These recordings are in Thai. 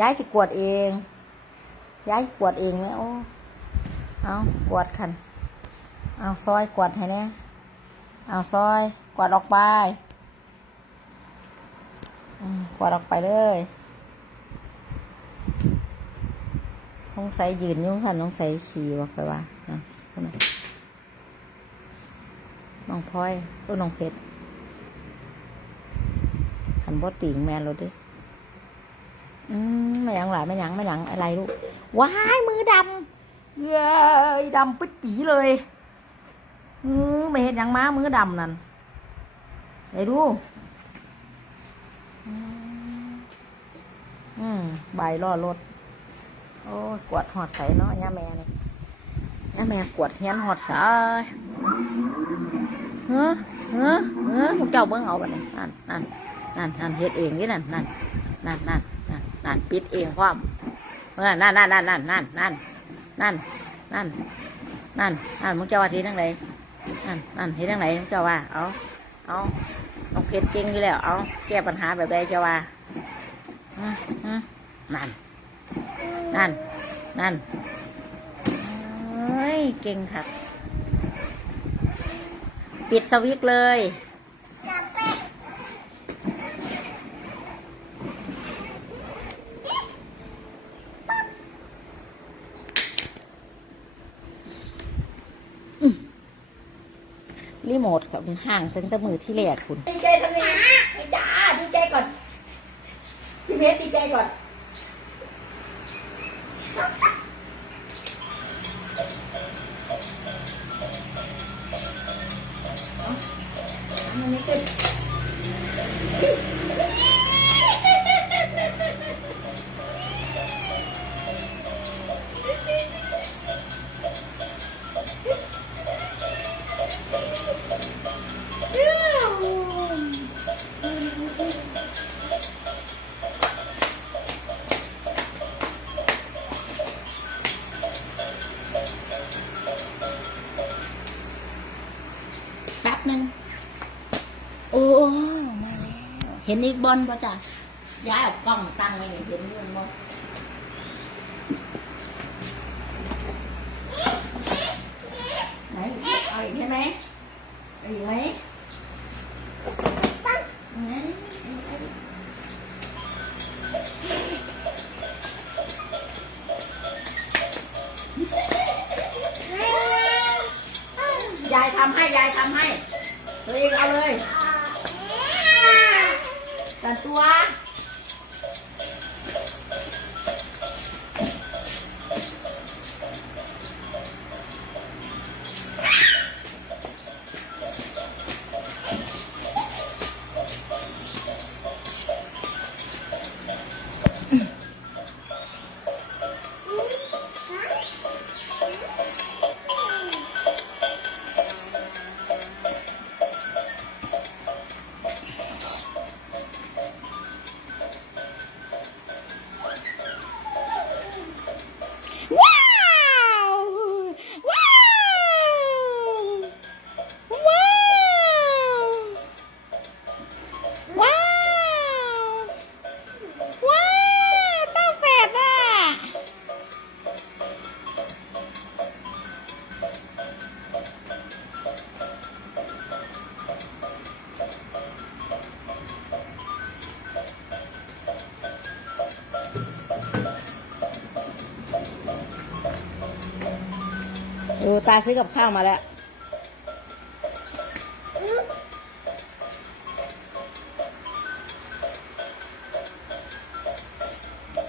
ย้ายสิกวดเอง ย้ายกวดเองไหมโอ้เอากวดคัน เอาซอยกวดให้แน่เอาซอย กวดออกไปกวดออกไปเลยต้องใส่ยืนยุ่งค่ะต้องใส่ขี่บอกไปว่านะน้องพลอยตัวน้องเพชรหันบอติงแมนเราดิ อืมไม่หยังหลายไม่หยังไม่หยังอะไรลูกว้ายมือดำเย้ยดำปึ๊ดปีเลยอืมไม่เห็นยังม้ามือดำนั่นไหนดูอืมใบล่อรถโอ้กวดหอดใส่เนาะย่าแม่เนี่ยย่าแม่กวดเฮียนหอดใส่เฮ้อเฮ้อเฮ้อพวกเจ้าเบิ่งเอาบัดนี้นั่นนั่นนั่นนั่นเฮ็ดเองนี่นั่นนั่นนั่นนั่น นั่นปิดเองความเออนั่นนั่นนั่นนั่นนั่นนั่นนั่นนั่นนั่นนั่นมึงเจ้าว่าทีทั้งไหนนั่นนั่นทีทั้งไหนมึงเจ้าว่าเอาเอาเอาเพชรเก่งอยู่แล้ว เอาแก้ปัญหาแบบใดเจ้าว่าอืมนั่นนั่นนั่นเฮ้ยเก่งค่ะปิดสวิตเลย รีโมทกับห่างตั้งแต่มือที่แรกคุณดีใจทำไงไม่จ้าดีใจก่อนพี่เพชรดีใจก่อนมันไม่ขึ้น แป๊บหนึงโอ้มาแล้วเห็นอีกบอลป่ะจ๊ะย้ายเออกกล้องตั้งไว้เนี่ยเห็นด้วยบ่ไห ยายทำให้ยายทำให้ ตัวเองเอาเลย กันตัว เออตาซื้อกับข้าวมาแล้ว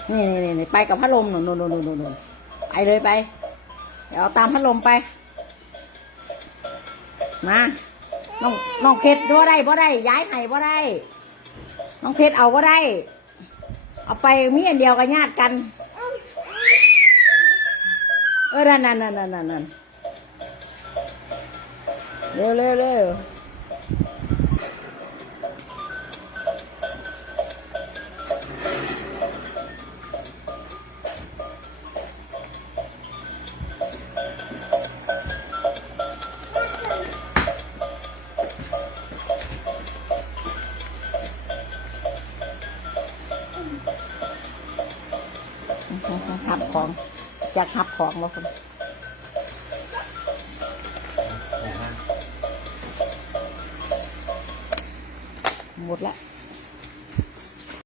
นี่นี่นี่ไปกับพัดลมหนุนหนุนหนุนหนุนหนุนหนุนไปเลยไป เดี๋ยวเอาตามพัดลมไป มาน้องน้องเพชรบ่ได้บ่ได้ ย้ายไห้บ่ได้ น้องเพชรเอาบ่ได้ เอาไปมีอันเดียวกับญาติกัน เออนั่นนั่นนั่นนั่นนั่น ร็วเร็วเร็วหับของจะหับของมาคุณ หมดละ